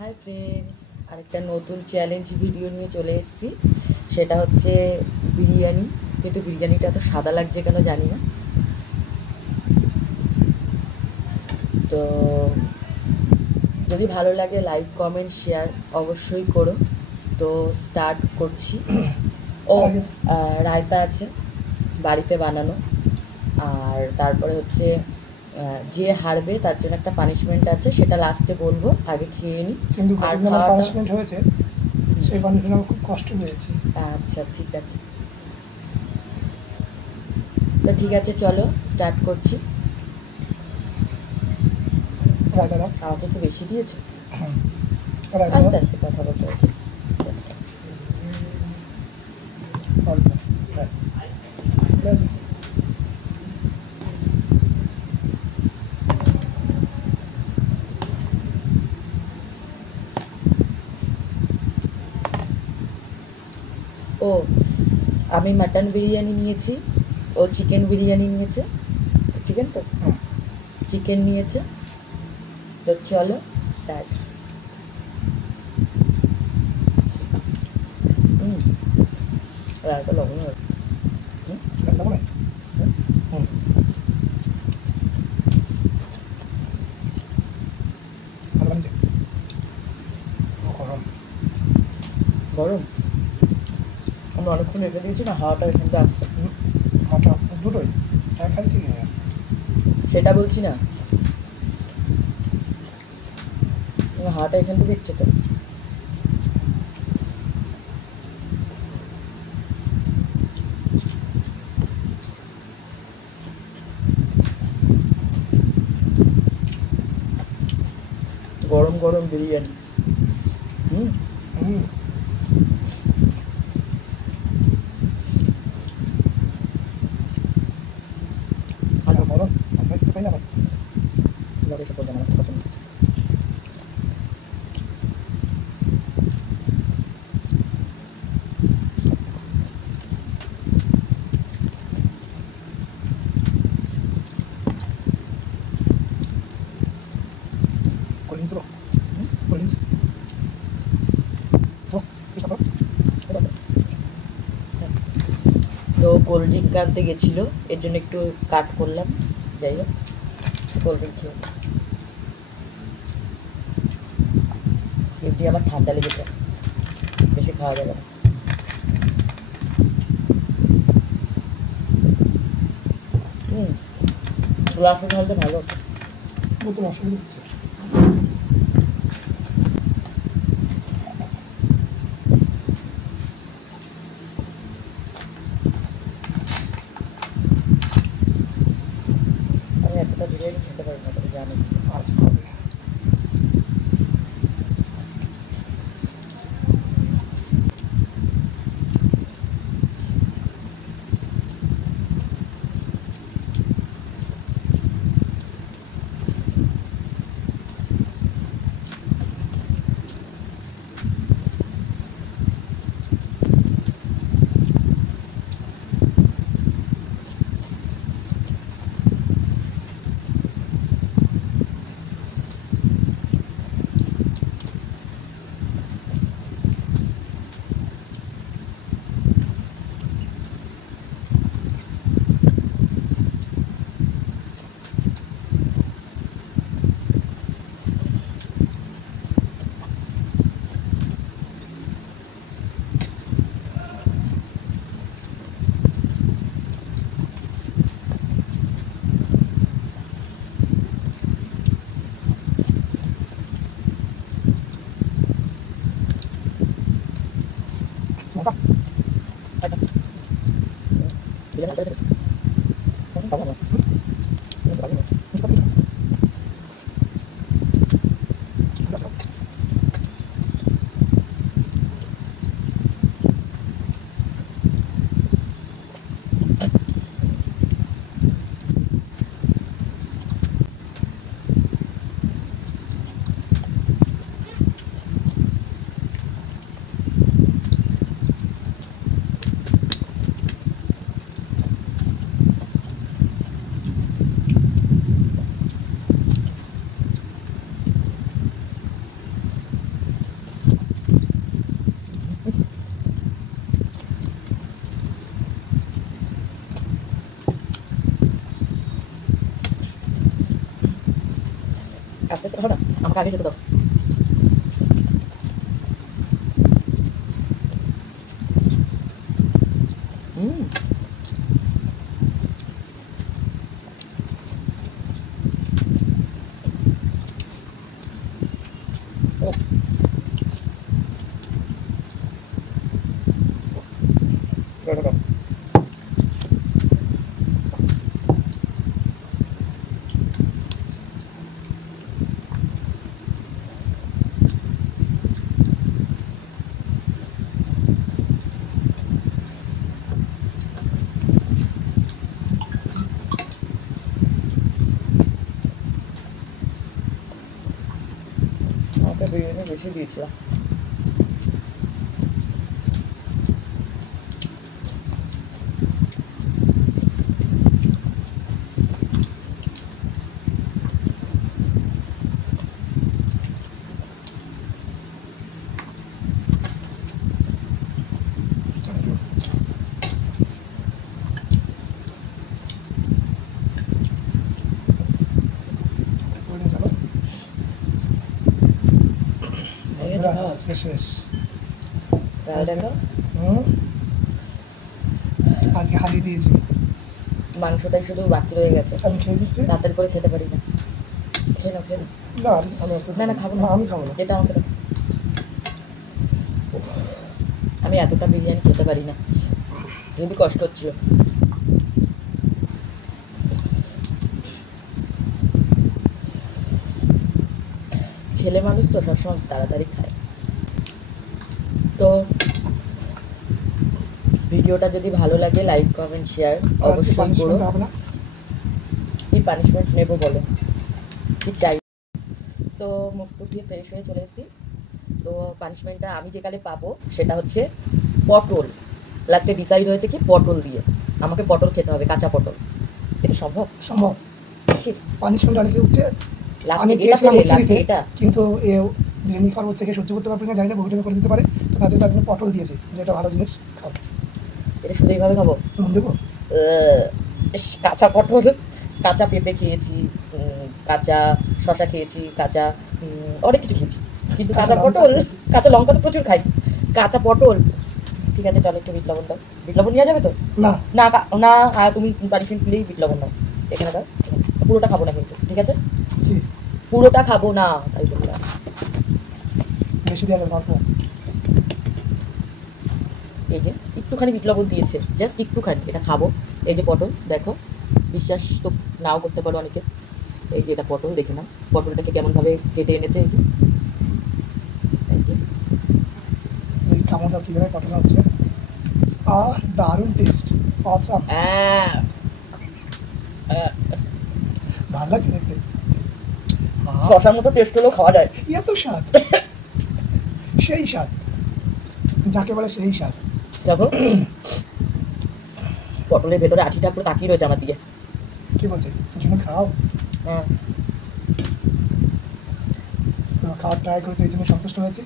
Hi friends, আরেকটা নতুন challenge video নিয়ে চলে এসেছি। সেটা হচ্ছে বিরিয়ানি। কিন্তু বিরিয়ানিটা এত সাদা লাগছে কেন জানি না। তো যদি ভালো লাগে লাইক কমেন্ট শেয়ার অবশ্যই করো। তো স্টার্ট করছি। ও রায়তা আছে বাড়িতে বানানো। আর তারপরে হচ্ছে যে হারবে তার জন্য একটা পানিশমেন্ট আছে, সেটা লাস্টে বলবো, আগে খেয়ে নিই। কিন্তু আর পানিশমেন্ট হয়েছে, সেই পানিশমেন্ট আমি খুব কষ্ট পেয়েছি। আচ্ছা ঠিক আছে, তো ঠিক আছে চলো স্টার্ট করছি। আমাকে একটু বেশি দিয়েছো, আস্তে আস্তে কথা বলতে হবে। ও আমি মাটন বিরিয়ানি নিয়েছি, ও চিকেন বিরিয়ানি নিয়েছে। চিকেন তো চিকেন নিয়েছে। তো চলো স্টার্ট। রায়তা লবণ গরম। আমরা অনেকক্ষণ রেখে দিয়েছি না, হাওয়াটা এখান থেকে আসছে। হাওয়াটা দুটোই এখান থেকে, সেটা বলছি না, হাওয়াটা এখান থেকে দিচ্ছে তো। গরম গরম বিরিয়ানি। তো কোল্ড ড্রিঙ্ক আনতে গেছিলো, এর জন্য একটু কাট করলাম। যাই হোক, কোল্ড ড্রিঙ্ক খেয়ে এমনি আমার ঠান্ডা লেগেছে, বেশি খাওয়া যাবে না। গ্লাসে ঢালতে ভালো হতো। অসুবিধা হচ্ছে। আমি এতটা বিরিয়ানি খেতে পারি না, তবে জানি আজ হবে। আস্তে আস্তে খাও না, আমাকে আগে খেতে দাও। হুম, আমাকে বিরিয়ানি বেশি দিয়েছিলাম। আজকে শেষ। দেখো আজকে হারিয়ে দিয়েছি, মাংসটাই শুধু বাকি রয়ে গেছে। আমি খেয়ে দিচ্ছি, তাড়াতাড়ি করে খেতে পারি না। খেয়ে নাও, খেয়ে নাও। না আমি না না খাবো না, আমি খাবো না। এটা আমাকে দাও। আমি এতটা বিরিয়ানি খেতে পারি না, খুবই কষ্ট হচ্ছিল। ছেলে মানুষ তো সবসময় তাড়াতাড়ি খায়। তো ভিডিওটা যদি ভালো লাগে লাইক কমেন্ট শেয়ার অবশ্যই করো। কি পানিশমেন্ট নেবো বলো, কি চাই? তো মুখ টুক দিয়ে ফ্রেশ হয়ে চলে এসেছি। তো পানিশমেন্টটা আমি যেকালে পাবো সেটা হচ্ছে পটল। লাস্টে ডিসাইড হয়েছে কি পটল দিয়ে আমাকে পটল খেতে হবে, কাঁচা পটল। এটা সম্ভব? সম্ভব। পানিশমেন্ট অনেকে হচ্ছে লাস্টে এটা পেলে, লাস্টে এটা কিন্তু বিরিয়ানি খাওয়ার হচ্ছে সহ্য করতে পারবে না, জানি না বউটা করে দিতে পারে, তো তার জন্য পটল দিয়েছে, যেটা ভালো জিনিস। খাও, এটা শুধু এইভাবে খাবো? দেবো। কাঁচা পটল, কাঁচা পেঁপে খেয়েছি, কাঁচা শশা খেয়েছি, কাঁচা অনেক কিছু খেয়েছি, কিন্তু কাঁচা পটল, কাঁচা লঙ্কা তো প্রচুর খাই। কাঁচা পটল ঠিক আছে, চলো একটু বিট লবণ দাও। বিট লবণ নেওয়া যাবে তো? না না না, তুমি পানিশমেন্ট পেলেই বিট লবণ দাও। এখানে দাও, পুরোটা খাবো না কিন্তু, ঠিক আছে? পুরোটা খাবো না, তাই বললাম। বেশি দেওয়া যাবে না। এই যে একটুখানি বিট লবণ দিয়েছে, জাস্ট একটুখানি, এটা খাবো। এই যে পটল দেখো, বিশ্বাস তো নাও করতে পারো অনেকে। এই যে এটা পটল, দেখে নাও পটলটাকে কেমনভাবে কেটে এনেছে। এই যে এই যে কেমনটা কীভাবে পটল হচ্ছে, দারুণ টেস্ট, অসাম, ভালো লাগছে দেখতে। শশার মতো টেস্ট হলেও খাওয়া যায়, এত স্বাদ, সেই স্বাদ যাকে বলে সেই স্বাদ। দেখো পটলের ভেতরে আঠিটা পুরো তাকিয়ে রয়েছে আমার দিকে। কি বলছে তুমি খাও? হ্যাঁ, খাওয়ার ট্রাই করেছে, এই জন্য সন্তুষ্ট হয়েছে।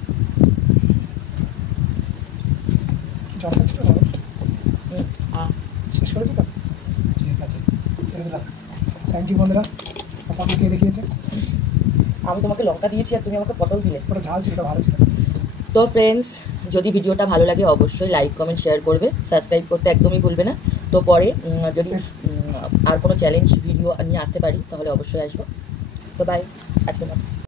জল খাচ্ছিল না, শেষ করেছে তো, ঠিক আছে ছেড়ে দিলাম। থ্যাংক ইউ বন্ধুরা, পটল কে দেখিয়েছে। আমি তোমাকে লঙ্কা দিয়েছি আর তুমি আমাকে পটল দিলে। ওটা ঝাল ছিল, ভালো ছিল। তো ফ্রেন্ডস, যদি ভিডিওটা ভালো লাগে অবশ্যই লাইক কমেন্ট শেয়ার করবে, সাবস্ক্রাইব করতে একদমই ভুলবে না। তো পরে যদি আর কোনো চ্যালেঞ্জ ভিডিও নিয়ে আসতে পারি তাহলে অবশ্যই আসবো। তো বাই, আজকের মতো।